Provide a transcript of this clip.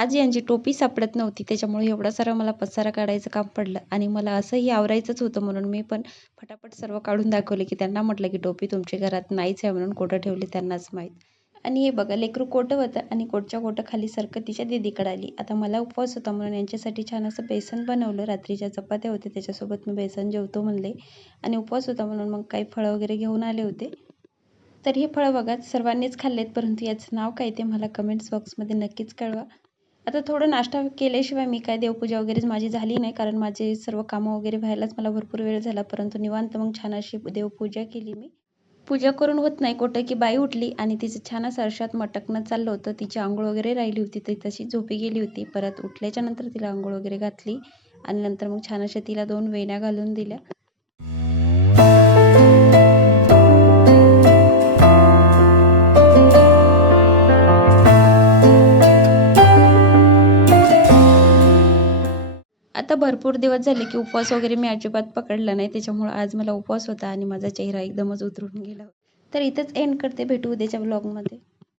आज यांची टोपी सापडत नव्हती, त्याच्यामुळे एवढा सारा मला पसारा काढायचं काम पडलं आणि मला असंही आवरायचंच होतं म्हणून मी पण फटाफट सर्व काढून दाखवले, की त्यांना म्हटलं की टोपी तुमच्या घरात नाहीच आहे म्हणून कुठं ठेवली त्यांनाच माहीत. आणि हे बघा लेकरू कोटं होतं आणि कोटच्या कोटं खाली सरकत तिच्या दीदीकडे आली. आता मला उपवास होता म्हणून यांच्यासाठी छान असं बेसन बनवलं. रात्रीच्या चपात्या होत्या त्याच्यासोबत मी बेसन जेवतो म्हणले आणि उपवास होता म्हणून मग काही फळं वगैरे घेऊन आले होते. तर हे फळं बघा सर्वांनीच खाल्लेत, परंतु याचं नाव काय ते मला कमेंट्स बॉक्समध्ये नक्कीच कळवा. आता थोडं नाश्ता केल्याशिवाय मी काय देवपूजा वगैरेच माझी झाली नाही, कारण माझे सर्व कामं वगैरे व्हायलाच मला भरपूर वेळ झाला. परंतु निवांत मग छान अशी देवपूजा केली मी. पूजा करून होत नाही कुठं की बाई उठली आणि तिचं छान असं अर्शात मटकणं चाललं होतं. तिची अंघोळ वगैरे राहिली होती, ती तशी झोपी गेली होती. परत उठल्याच्या नंतर तिला अंघोळ वगैरे घातली आणि नंतर मग छान अशा तिला 2 वेण्या घालून दिल्या. आता भरपूर दिवस झाले की उपवास वगैरे मी अजिबात पकडला नाही, त्याच्यामुळे आज मला उपवास होता आणि माझा चेहरा एकदमच उतरून गेला. तर इथंच एंड करते, भेटू उद्याच्या व्लॉगमध्ये.